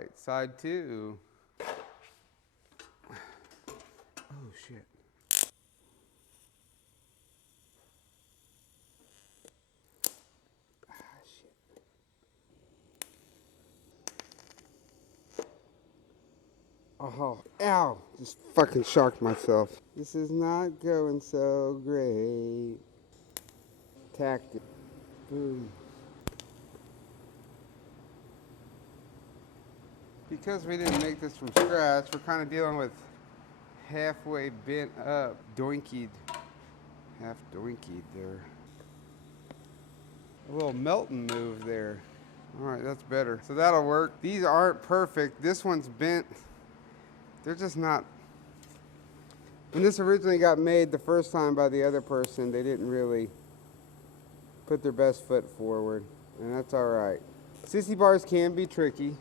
right, side 2. Oh shit. Shit. Oh, ow! Just fucking shocked myself. This is not going so great. Tacked it. Boom. Because we didn't make this from scratch, we're kind of dealing with halfway bent up, doinkied, half doinkied there. A little Melton move there. All right, that's better. So that'll work. These aren't perfect. This one's bent. They're just not. When this originally got made the first time by the other person, they didn't really put their best foot forward, and that's all right. Sissy bars can be tricky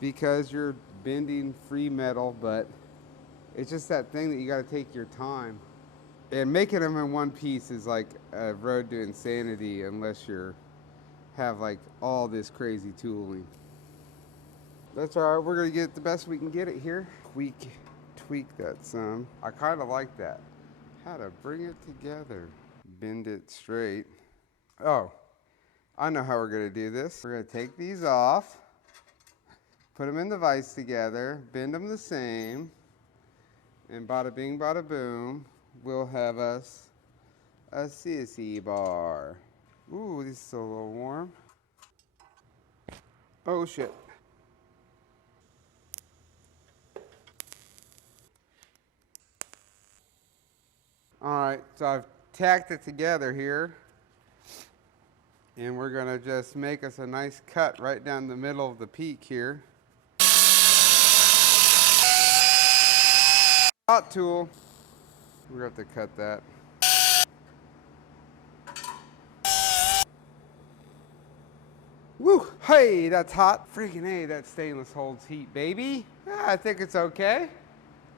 because you're bending free metal, but it's just that thing that you got to take your time. And making them in one piece is like a road to insanity unless you're have like all this crazy tooling. That's all right. We're gonna get the best we can get it here. Tweak that some. I kind of like that. How to bring it together. Bend it straight. Oh, I know how we're gonna do this. We're gonna take these off, put them in the vise together, bend them the same, and bada bing, bada boom, we'll have us a sissy bar. Ooh, this is a little warm. Oh shit. All right, so I've tacked it together here, and we're gonna just make us a nice cut right down the middle of the peak here. Hot tool. We're gonna have to cut that. Woo! Hey, that's hot. Freaking A, that stainless holds heat, baby. Yeah, I think it's okay.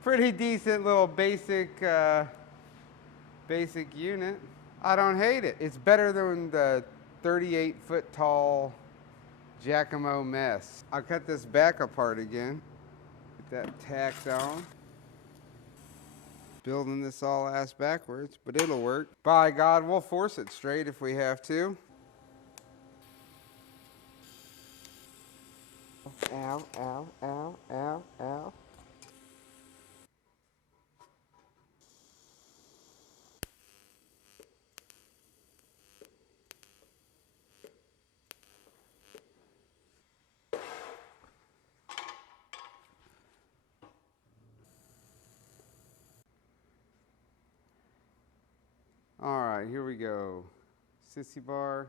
Pretty decent little basic unit. I don't hate it. It's better than the 38-foot tall Giacomo mess. I'll cut this back apart again. Get that tacked on. Building this all ass backwards, but it'll work. By God, we'll force it straight if we have to. Ow, ow, ow, ow, ow. All right, here we go. Sissy bar.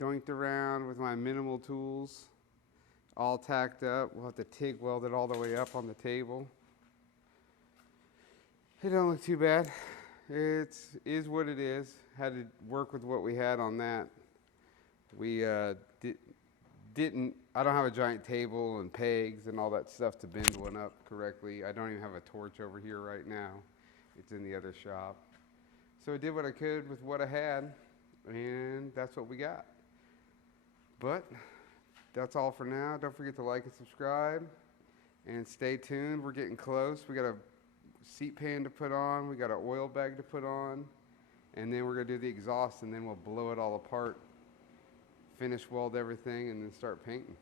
Doinked around with my minimal tools. All tacked up. We'll have to TIG weld it all the way up on the table. It don't look too bad. It is what it is. Had to work with what we had on that. We didn't, I don't have a giant table and pegs and all that stuff to bend one up correctly. I don't even have a torch over here right now. It's in the other shop. So I did what I could with what I had, and that's what we got. But that's all for now. Don't forget to like and subscribe, and stay tuned. We're getting close. We got a seat pan to put on. We got an oil bag to put on, and then we're gonna do the exhaust, and then we'll blow it all apart, finish weld everything, and then start painting.